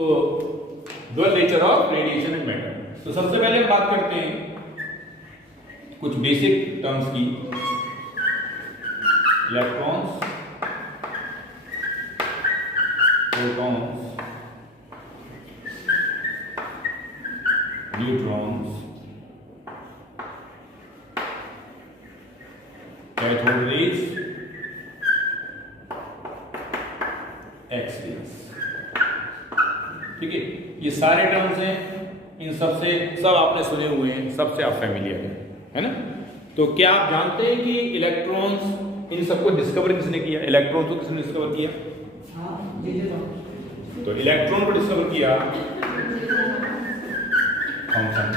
तो dual nature of radiation and matter. तो सबसे पहले हम बात करते हैं कुछ बेसिक टर्म्स की। Electrons, protons, neutrons, cathode rays, X rays. ठीक है, ये सारे टर्म्स हैं, इन सबसे सब आपने सुने हुए हैं, सबसे आप फैमिलियर हैं, है ना। तो क्या आप जानते हैं कि इलेक्ट्रॉन्स, इन सबको डिस्कवर किसने किया? इलेक्ट्रॉन्स को किसने डिस्कवर किया? तो इलेक्ट्रॉन को डिस्कवर किया Thomson.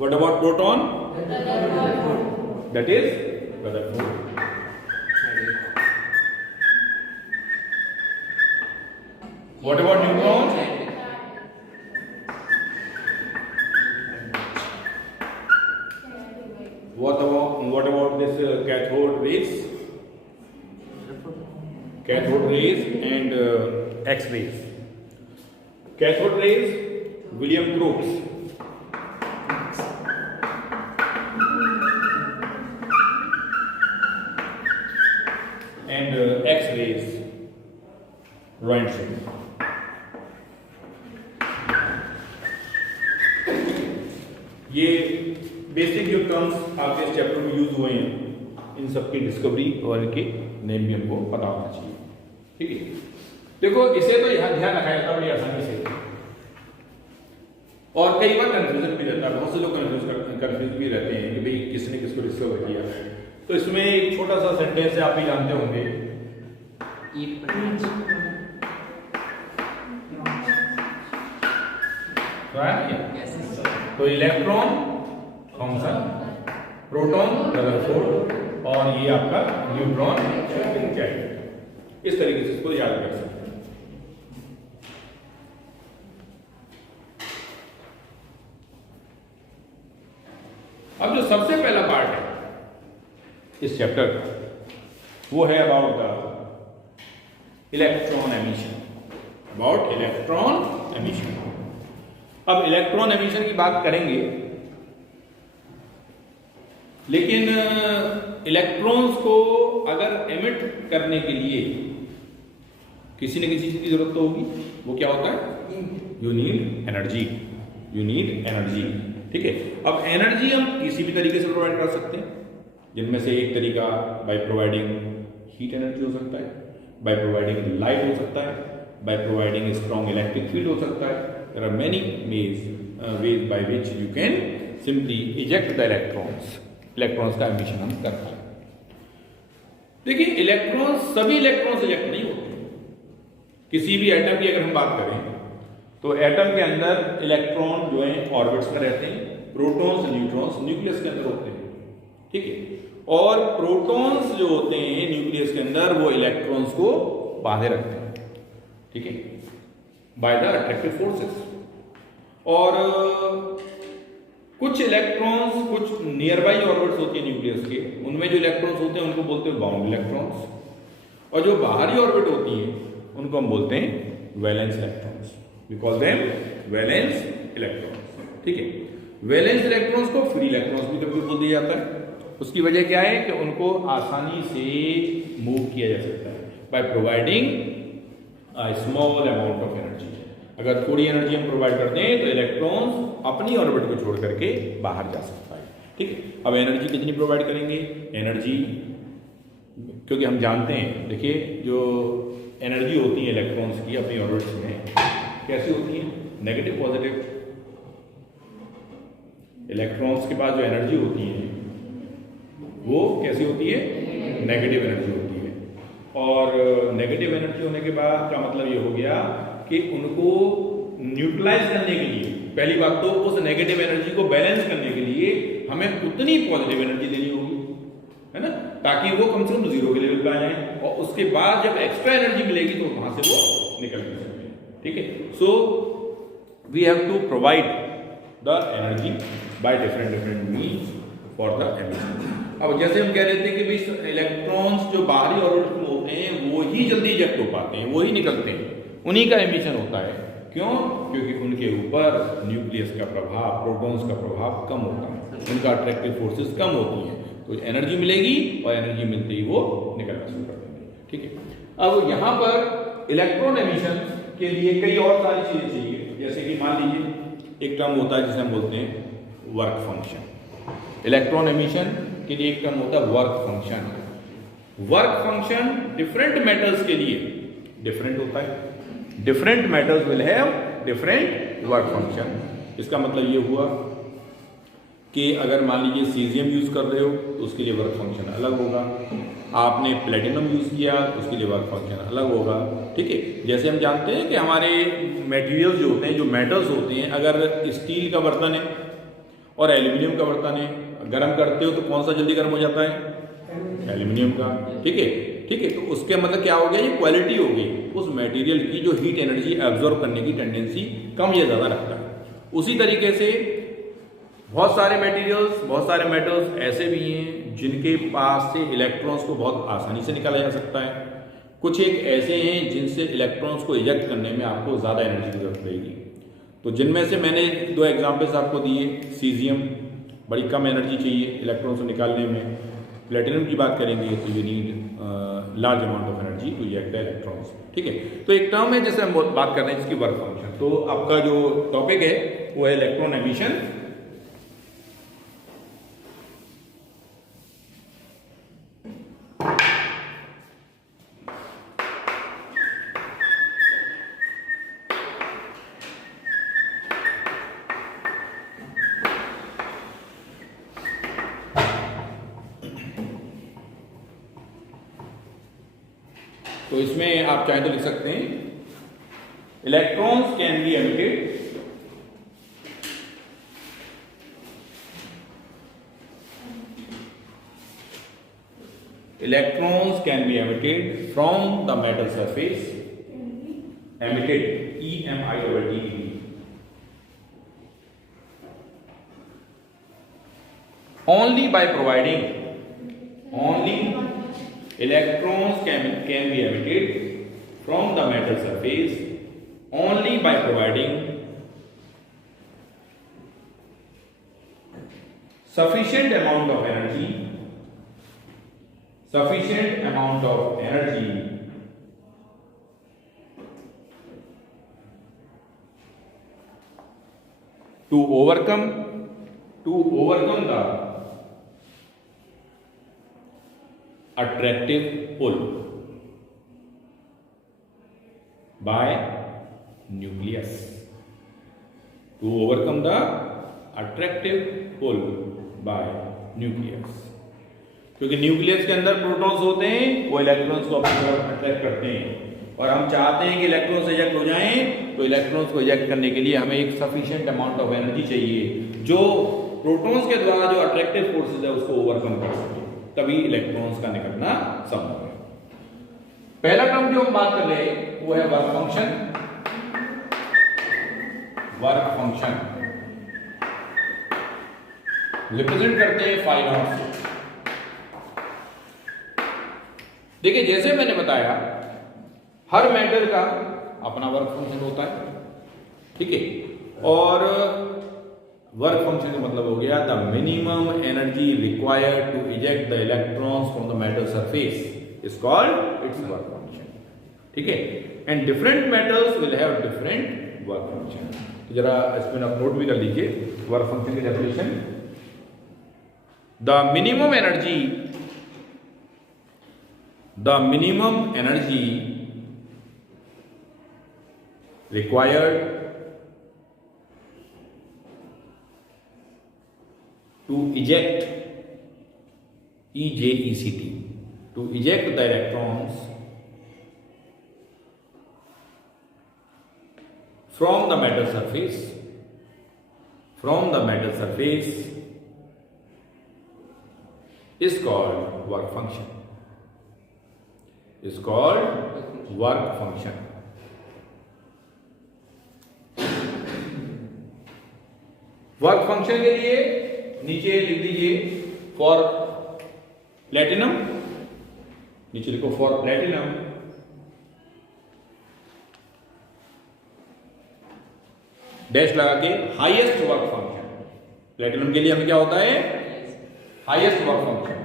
What about proton? That is Rutherford. What about neutrons? What about this cathode rays? Cathode rays and X-rays. Cathode rays, William Crookes. And X-rays, Roentgen. ये basic जो terms आपके इस chapter में use हुए हैं, इन सब की डिस्कवरी और इनके नेम भी हमको पता होना चाहिए। ठीक है, देखो इसे तो यहाँ ध्यान रखा जाता है बड़ी आसानी से, और कई बार कंफ्यूजन भी रहता है। बहुत से लोग कंफ्यूज भी रहते हैं कि भाई किसने किसको डिस्कवर किया। तो इसमें एक छोटा सा सेंटेंस है, आप भी जानते होंगे। तो इलेक्ट्रॉन थॉमसन, प्रोटॉन रदरफोर्ड, और ये आपका न्यूट्रॉन कैल्विन। इस तरीके से इसको याद कर सकते हैं। अब जो सबसे पहला पार्ट है इस चैप्टर का, वो है about the electron emission. About electron emission. अब इलेक्ट्रॉन एमिशन की बात करेंगे, लेकिन इलेक्ट्रॉन्स को अगर एमिट करने के लिए किसी न किसी चीज की जरूरत तो होगी। वो क्या होता है? You need energy. You need energy. ठीक है, अब एनर्जी हम किसी भी तरीके से प्रोवाइड कर सकते हैं, जिनमें से एक तरीका बाय प्रोवाइडिंग हीट एनर्जी हो सकता है, बाय प्रोवाइडिंग लाइट हो सकता है, by providing strong electric field हो सकता है। There are many ways by which you can simply eject the electrons. Electrons का एमिशन हम करते हैं। देखिए, इलेक्ट्रॉन्स, सभी इलेक्ट्रॉन्स इजेक्ट नहीं होते। किसी भी एटम की अगर हम बात करें तो एटम के अंदर इलेक्ट्रॉन जो है ऑर्बिट्स में रहते हैं। प्रोटॉन्स, न्यूट्रॉन्स न्यूक्लियस के अंदर होते हैं। ठीक है, और प्रोटॉन्स जो होते हैं न्यूक्लियस के अंदर, वो इलेक्ट्रॉन्स को बांधे रखते हैं। ठीक है, बाय द अट्रैक्टिव फोर्सेस। और कुछ इलेक्ट्रॉन्स, कुछ नियर बाई ऑर्बिट्स होती है न्यूक्लियस के, उनमें जो इलेक्ट्रॉन्स होते हैं उनको बोलते हैं बाउंड इलेक्ट्रॉन्स, और जो बाहरी ऑर्बिट होती है उनको हम बोलते हैं valence electrons. We call them valence electrons. ठीक है, वैलेंस इलेक्ट्रॉन्स को फ्री इलेक्ट्रॉन्स भी कभी बोल दिया जाता है। उसकी वजह क्या है कि उनको आसानी से मूव किया जा सकता है by providing small amount of energy. अगर थोड़ी एनर्जी हम प्रोवाइड करते हैं तो इलेक्ट्रॉन्स अपनी ऑर्बिट को छोड़ करके बाहर जा सकता है। ठीक है, अब एनर्जी कितनी प्रोवाइड करेंगे? एनर्जी, क्योंकि हम जानते हैं, देखिए जो एनर्जी होती है इलेक्ट्रॉन्स की अपनी ऑर्बिट्स में, कैसी होती है? Negative positive. इलेक्ट्रॉन्स के पास जो एनर्जी होती है वो कैसी होती है? नेगेटिव एनर्जी होती है। और नेगेटिव एनर्जी होने के बाद का मतलब ये हो गया कि उनको न्यूट्रलाइज करने के लिए, पहली बात तो उस नेगेटिव एनर्जी को बैलेंस करने के लिए हमें उतनी पॉजिटिव एनर्जी देनी होगी, है ना, ताकि वो कम से कम जीरो के लेवल पे आ जाए। और उसके बाद जब एक्स्ट्रा एनर्जी मिलेगी तो वहां से वो निकल भी सकते हैं। ठीक है, so we have to provide the energy by different means for the emission. अब जैसे हम कह रहे थे कि भाई इलेक्ट्रॉन्स जो बाहरी ऑर्बिट में होते हैं वो ही जल्दी इजेक्ट हो पाते हैं, वो ही निकलते हैं। उन्हीं का एमिशन होता है। क्यों? क्योंकि उनके ऊपर न्यूक्लियस का प्रभाव, प्रोटॉन्स का प्रभाव कम होता है, उनका अट्रैक्टिव फोर्सेस कम होती हैं, तो एनर्जी मिलेगी और एनर्जी मिलते ही वो निकलना शुरू कर देंगे। ठीक है, अब यहाँ पर इलेक्ट्रॉन एमिशन के लिए कई और सारी चीजें चाहिए, जैसे कि मान लीजिए एक टर्म होता है जिसे हम बोलते हैं वर्क फंक्शन। इलेक्ट्रॉन एमिशन के लिए एक टर्म होता है work function. Work function different metals के लिए डिफरेंट होता है। Different metals will have different work function. इसका मतलब ये हुआ कि अगर मान लीजिए सीजियम यूज कर रहे हो तो उसके लिए वर्क फंक्शन अलग होगा, आपने प्लेटिनम यूज किया तो उसके लिए वर्क फंक्शन अलग होगा। ठीक है, जैसे हम जानते हैं कि हमारे मटेरियल्स जो होते हैं, जो मेटल्स होते हैं, अगर स्टील का बर्तन है और एल्यूमिनियम का बर्तन है, गर्म करते हो तो कौन सा जल्दी गर्म हो जाता है? एल्यूमिनियम का। ठीक है, ठीक है, तो उसके मतलब क्या हो गया, ये क्वालिटी हो गई, उस मटेरियल की जो हीट एनर्जी एब्जॉर्ब करने की टेंडेंसी कम या ज़्यादा रखता है। उसी तरीके से बहुत सारे मटेरियल्स, बहुत सारे मेटल्स ऐसे भी हैं जिनके पास से इलेक्ट्रॉन्स को बहुत आसानी से निकाला जा सकता है। कुछ एक ऐसे हैं जिनसे इलेक्ट्रॉन्स को इजेक्ट करने में आपको ज़्यादा एनर्जी की जरूरत पड़ेगी। तो जिनमें से मैंने 2 एग्जाम्पल्स आपको दिए। सीजियम बड़ी कम एनर्जी चाहिए इलेक्ट्रॉन्स को निकालने में। प्लेटिनम की बात करेंगे तो you need large amount of energy to eject the electrons. ठीक है, तो एक टर्म है जिससे हम बात कर रहे हैं जिसकी वर्क फंक्शन। तो आपका जो टॉपिक है वो है इलेक्ट्रॉन एमिशन। तो इसमें आप चाहें तो लिख सकते हैं electrons can be emitted from the metal surface, emitted, EMITTED, only by providing, only electrons can be emitted from the metal surface only by providing sufficient amount of energy to overcome the attractive pull by nucleus. To overcome the attractive pull by nucleus. क्योंकि nucleus के अंदर protons होते हैं, वो electrons को अपनी तरफ attract करते हैं और हम चाहते हैं कि इलेक्ट्रॉन्स इजेक्ट हो जाएं, तो इलेक्ट्रॉन्स को इजेक्ट करने के लिए हमें एक सफिशिएंट अमाउंट ऑफ एनर्जी चाहिए जो प्रोटॉन्स के द्वारा जो अट्रैक्टिव फोर्सेस है उसको ओवरकम कर सके, तभी इलेक्ट्रॉन्स का निकलना संभव है। पहला टर्म जो हम बात कर रहे हैं वो है work function. Work function represent करते हैं फाई नॉट से। देखिए, जैसे मैंने बताया हर मेटल का अपना वर्क फंक्शन होता है। ठीक है, और वर्क फंक्शन का मतलब हो गया the minimum energy required to eject the electrons from the metal surface is called its work function. ठीक है, and different metals will have different work function. जरा इसमें आप नोट भी कर लीजिए वर्क फंक्शन की definition. The minimum energy required to eject EJECT to eject the electrons from the metal surface is called work function. Work function के लिए नीचे लिख दीजिए फॉर प्लेटिनम, नीचे लिखो फॉर प्लेटिनम डैश लगा के हाईएस्ट वर्क फंक्शन, प्लेटिनम के लिए हमें क्या होता है, हाईएस्ट वर्क फंक्शन।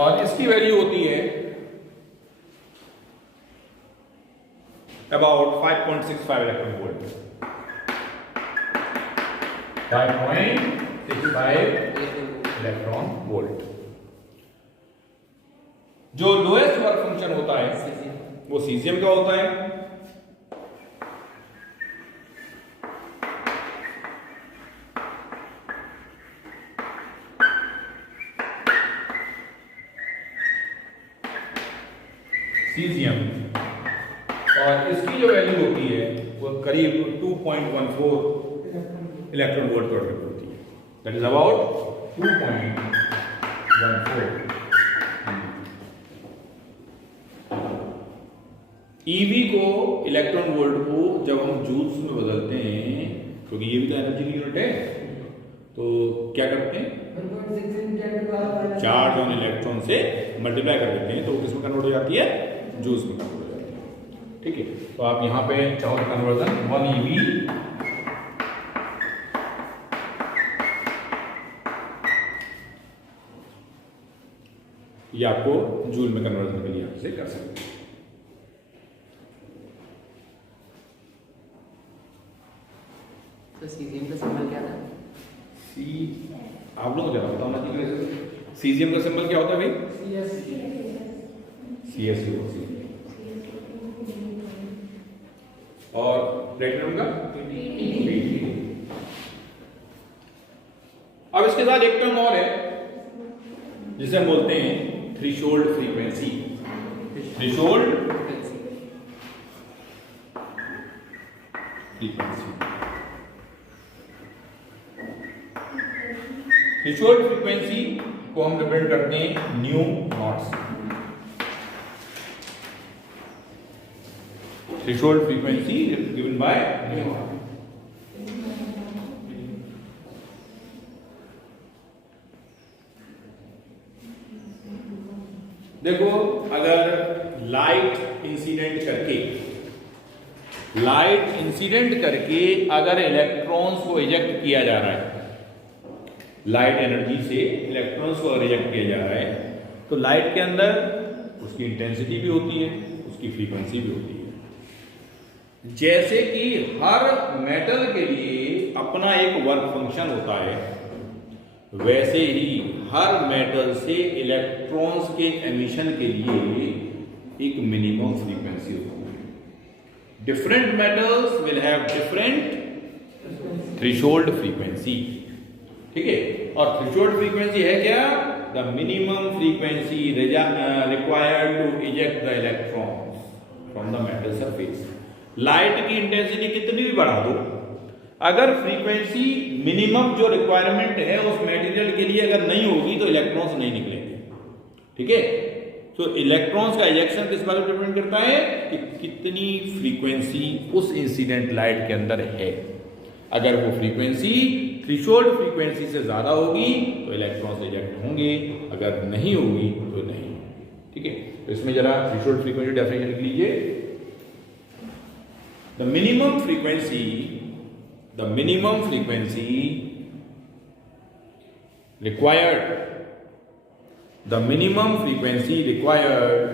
और इसकी वैल्यू होती है about 5.65 electron volt, 5.65 electron volt. जो लोएस्ट वर्क फंक्शन होता है वो सीजियम का होता है। सीजियम, और इसकी जो वैल्यू होती है वो करीब 2.14 इलेक्ट्रॉन वोल्ट पर होती है, दैट इज अबाउट 2.14। ईवी को, इलेक्ट्रॉन वोल्ट को जब हम जूल्स में बदलते हैं, क्योंकि ये भी तो एनर्जी की यूनिट है, तो क्या करते हैं, चार्ज ऑन इलेक्ट्रॉन से मल्टीप्लाई कर देते हैं, तो किसमें कन्वर्ट हो जाती है, जूल्स में कन्वर्ट हो जाती है। ठीक है, तो आप यहां पे चाहो कन्वर्जन 1 EV ये आपको जूल में कन्वर्जन के लिए आपसे कर सकते हैं। तो सीजियम का सिंबल क्या था? सी, आप लोग क्या बताओ ना, सीजियम का सिंबल क्या होता है भाई, CSU। और प्लेटिनम का Pb। अब इसके साथ एक टर्म और है जिसे हम बोलते हैं threshold frequency. Threshold frequency, threshold frequency को हम रिप्रेजेंट करते हैं न्यू नॉट से। Threshold frequency given by new not. देखो, अगर लाइट इंसिडेंट करके अगर इलेक्ट्रॉन्स को इजेक्ट किया जा रहा है, लाइट एनर्जी से इलेक्ट्रॉन्स को रिजेक्ट किया जा रहा है, तो लाइट के अंदर उसकी इंटेंसिटी भी होती है, उसकी फ्रीक्वेंसी भी होती है। जैसे कि हर मेटल के लिए अपना एक वर्क फंक्शन होता है, वैसे ही हर मेटल से इलेक्ट्रॉन्स के एमिशन के लिए एक मिनिमम फ्रीक्वेंसी होती है। Different metals will have different threshold frequency. ठीक है, और थ्रेशोल्ड फ्रीक्वेंसी है क्या, the minimum frequency required to eject the electrons from the metal surface. Light की इंटेंसिटी कितनी भी बढ़ा दो, अगर फ्रीक्वेंसी मिनिमम जो रिक्वायरमेंट है उस मटेरियल के लिए अगर नहीं होगी तो इलेक्ट्रॉन्स नहीं निकलेंगे। ठीक है, तो इलेक्ट्रॉन्स का इजेक्शन किस बारे में डिपेंड करता है कि कितनी फ्रीक्वेंसी उस इंसिडेंट लाइट के अंदर है। अगर वो फ्रीक्वेंसी थ्रेशोल्ड फ्रीक्वेंसी से ज्यादा होगी तो इलेक्ट्रॉन्स इजेक्ट होंगे, अगर नहीं होगी तो नहीं। ठीक है, तो इसमें जरा थ्रेशोल्ड फ्रीक्वेंसी डेफिनेशन लिख लीजिए। The minimum frequency required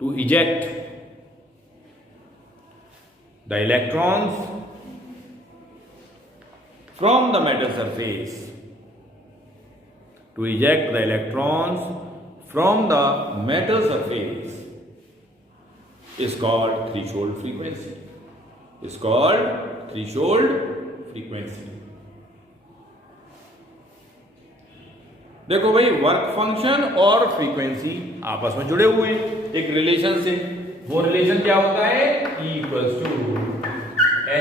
to eject the electrons from the metal surface, is called threshold frequency. देखो भाई, वर्क फंक्शन और फ्रीक्वेंसी आपस में जुड़े हुए हैं एक रिलेशन से। वो रिलेशन क्या होता है, E =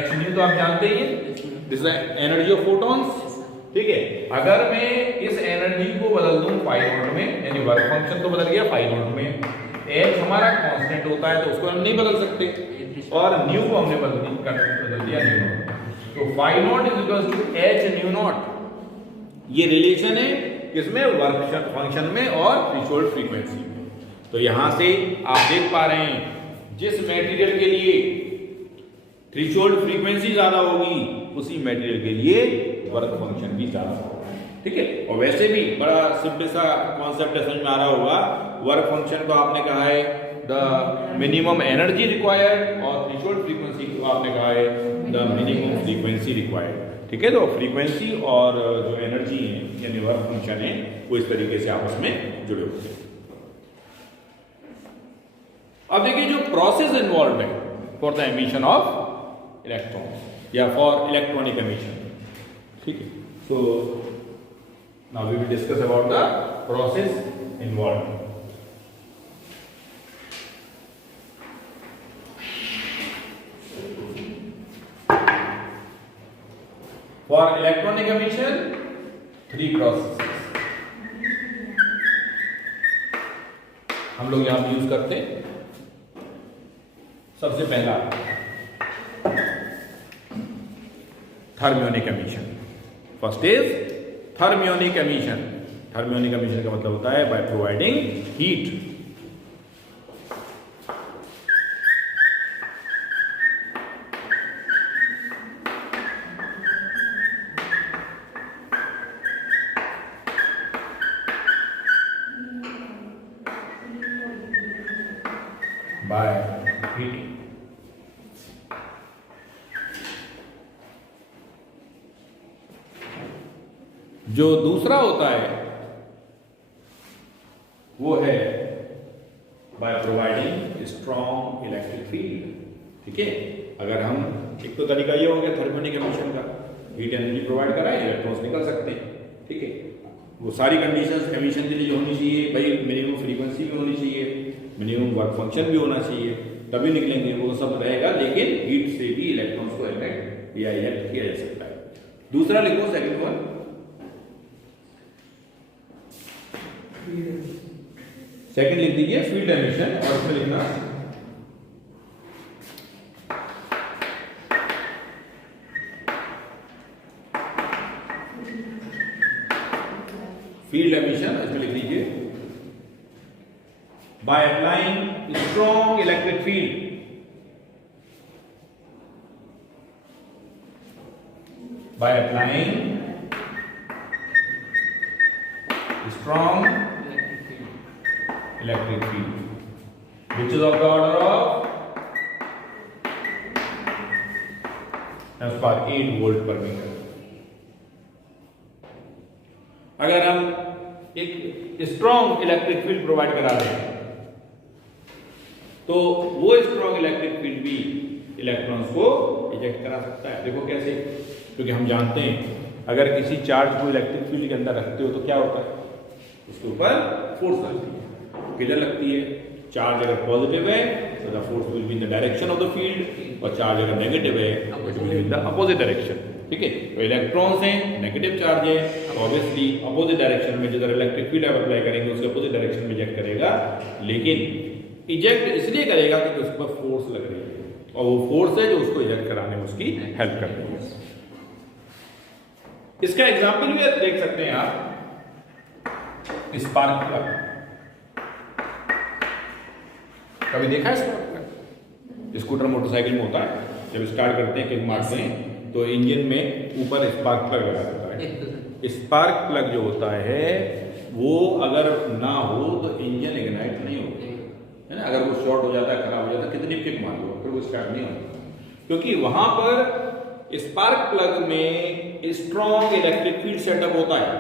hν, तो आप जानते ही हैं, this is energy of photons. ठीक है, अगर मैं इस एनर्जी को बदल दूं φ0 में, यानी वर्क फंक्शन तो बदल गया φ0 में, h हमारा कांस्टेंट होता है तो उसको हम नहीं बदल सकते, और न्यू को हमने बदल दिया न्यू नॉट। तो तो phi naught is equal to h nu naught. ये रिलेशन है किसमें, वर्क फंक्शन में और थ्रेशोल्ड फ्रीक्वेंसी में। तो यहां से आप देख पा रहे हैं जिस मटेरियल के लिए थ्रेशोल्ड फ्रीक्वेंसी ज्यादा होगी उसी मटेरियल के लिए वर्क फंक्शन भी ज्यादा होगा। ठीक है, और वैसे भी बड़ा सिंपल सा कॉन्सेप्ट समझ में आ रहा होगा। वर्क फंक्शन को आपने कहा है द मिनिमम एनर्जी रिक्वायर्ड और थ्रेशोल्ड फ्रीक्वेंसी को आपने कहा है द मिनिमम फ्रीक्वेंसी रिक्वायर्ड। ठीक है, तो फ्रीक्वेंसी और जो एनर्जी है यानी वर्क फंक्शन है वो इस तरीके से आपस में जुड़े होते हैं। अब देखिए जो प्रोसेस इन्वॉल्व है for the emission of electrons या फॉर इलेक्ट्रॉनिक एमिशन। ठीक है, so now we will discuss about the process involve. For electronic emission, 3 processes हम लोग यहां यूज करते हैं। सबसे पहला thermionic emission. First is thermionic emission. Thermionic emission का मतलब होता है by providing heat. by heating। जो दूसरा होता है वो है by providing strong electric field. ठीक है, अगर हम एक तो तरीका ये हो गया थर्मियोनिक एमिशन का, हीट एनर्जी प्रोवाइड करा है, इलेक्ट्रॉन्स निकल सकते हैं। ठीक है, वो सारी कंडीशंस एमिशन के लिए जो होनी चाहिए भाई, मिनिमम फ्रीक्वेंसी भी होनी चाहिए, मिनिमम वर्क फंक्शन भी होना चाहिए, तभी निकलेंगे, वो सब रहेगा। लेकिन हीट से भी इलेक्ट्रॉन्स को इलेक्ट या इजेक्ट किया जा सकता है। दूसरा लिखो सेकंड वन, सेकंड लिख दीजिए फील्ड एमिशन और उसमें लिखना फील्ड एमिशन, इसमें लिख दीजिए by applying strong electric field। by applying strong electric field which is of the order of as per 8 volt per meter। अगर हम एक स्ट्रॉन्ग इलेक्ट्रिक फील्ड प्रोवाइड करा रहे हैं तो वो स्ट्रॉन्ग इलेक्ट्रिक फील्ड भी इलेक्ट्रॉन्स को इजेक्ट करा सकता है। देखो कैसे, क्योंकि हम जानते हैं अगर किसी चार्ज को इलेक्ट्रिक फील्ड के अंदर रखते हो तो क्या होता है, उसके ऊपर फोर्स लगती है। किधर लगती है, चार्ज अगर पॉजिटिव है तो the force will be in the direction of the field, और चार्ज अगर नेगेटिव है तो it will be in the opposite direction. ठीक है, तो इलेक्ट्रॉन्स हैं, नेगेटिव चार्ज है, ऑब्वियसली अपोजिट डायरेक्शन में जिधर इलेक्ट्रिक फील्ड आप अप्लाई करेंगे उसके अपोजिट डायरेक्शन में इजेक्ट करेगा। लेकिन इजेक्ट इसलिए करेगा क्योंकि उस पर फोर्स लग रही है और वो फोर्स है जो उसको इजेक्ट कराने में उसकी हेल्प कर रही है। इसका एग्जांपल भी देख सकते हैं आप, स्पार्क प्लग। कभी देखा है स्पार्क प्लग? स्कूटर मोटरसाइकिल में होता है, जब स्टार्ट करते हैं किक मारते हैं तो इंजन में ऊपर स्पार्क प्लग लगा होता है। स्पार्क प्लग जो होता है वो अगर ना हो तो इंजन इग्नाइट नहीं होता है ना। अगर वो शॉर्ट हो जाता है, खराब हो जाता है, कितनी किक मार लो फिर वो स्टार्ट नहीं होता, क्योंकि वहां पर स्पार्क प्लग में स्ट्रॉन्ग इलेक्ट्रिक फील्ड सेटअप होता है।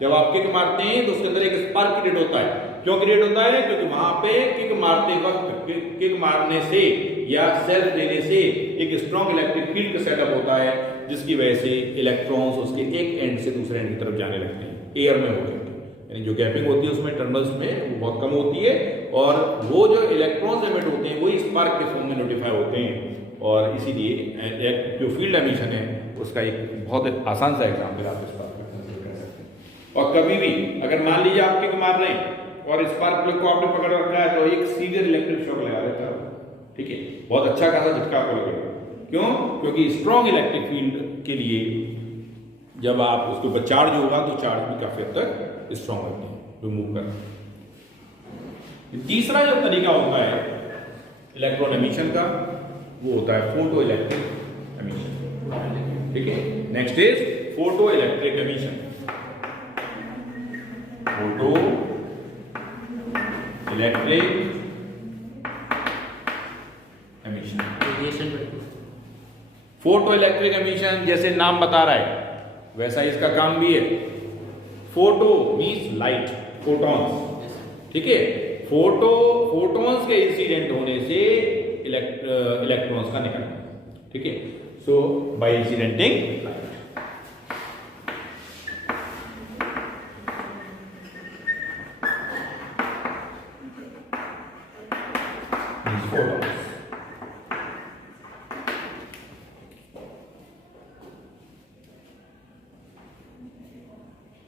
जब आप किक मारते हैं तो उसके अंदर एक स्पार्क क्रिएट होता है। क्यों क्रिएट होता है? क्योंकि वहां पे किक मारते वक्त किक मारने से या सेल्फ देने से एक स्ट्रॉन्ग इलेक्ट्रिक फील्ड का सेटअप होता है, जिसकी वजह से इलेक्ट्रॉन्स उसके एक एंड से दूसरे एंड की तरफ जाने लगते हैं, एयर में होते हैं। यानी जो गैपिंग होती है उसमें टर्मिनल्स में वो बहुत कम होती है, और वो जो इलेक्ट्रॉन्स एमिट होते हैं वही स्पार्क के फॉर्म में नोटिफाई होते हैं। और इसीलिए जो फील्ड एमिशन है उसका एक बहुत आसान सा एग्जाम्पल आप इस बात में कंसीडर कर सकते हैं। और कभी भी अगर मान लीजिए आप किक मार रहे हैं और स्पार्क प्लग को आपने पकड़ रखा है तो एक सीवियर इलेक्ट्रिक शॉक लगा देता है। ठीक है, बहुत अच्छा खासा झटका आपको लगेगा। क्यों? क्योंकि स्ट्रॉन्ग इलेक्ट्रिक फील्ड के लिए जब आप उसके ऊपर चार्ज होगा तो चार्ज भी काफी हद तक स्ट्रॉन्ग होते हैं, रिमूव कर। तीसरा जो तरीका होता है इलेक्ट्रॉन एमिशन का, वो होता है फोटो इलेक्ट्रिक एमिशन। ठीक है, next is photo electric emission. Photo electric emission, radiation. Photo electric emission जैसे नाम बता रहा है वैसा ही इसका काम भी है। Photo means light, photons. ठीक है, फोटॉन्स के इंसिडेंट होने से इलेक्ट्रॉन्स का निकलना। ठीक है, सो बाय इंसिडेंटिंग लाइट। फोटॉन्स।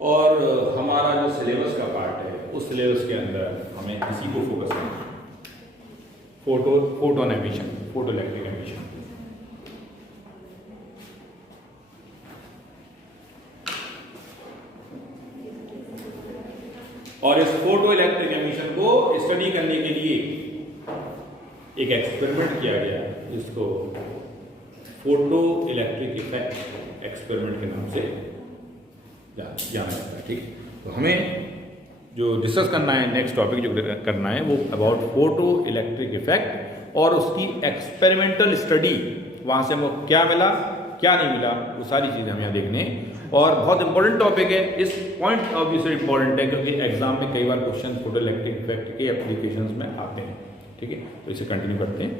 और हमारा जो सिलेबस का पार्ट है उस सिलेबस के अंदर हमें इसी को फोकस करना है, photon emission, photo electric emission. और इस फोटो इलेक्ट्रिक एमिशन को स्टडी करने के लिए एक एक्सपेरिमेंट किया गया है, जिसको फोटो इलेक्ट्रिक इफेक्ट एक्सपेरिमेंट के नाम से जाना जाता है। ठीक, तो हमें जो डिस्कस करना है, नेक्स्ट टॉपिक जो करना है वो अबाउट फोटो इलेक्ट्रिक इफेक्ट और उसकी एक्सपेरिमेंटल स्टडी, वहाँ से हमको क्या मिला क्या नहीं मिला, वो सारी चीज़ें हम यहाँ देखने। और बहुत इंपॉर्टेंट टॉपिक है, इस पॉइंट ऑफ व्यू से इंपॉर्टेंट है क्योंकि एग्जाम में कई बार क्वेश्चन फोटो इलेक्ट्रिक इफेक्ट के एप्लीकेशंस में आते हैं। ठीक है, तो इसे कंटिन्यू करते हैं।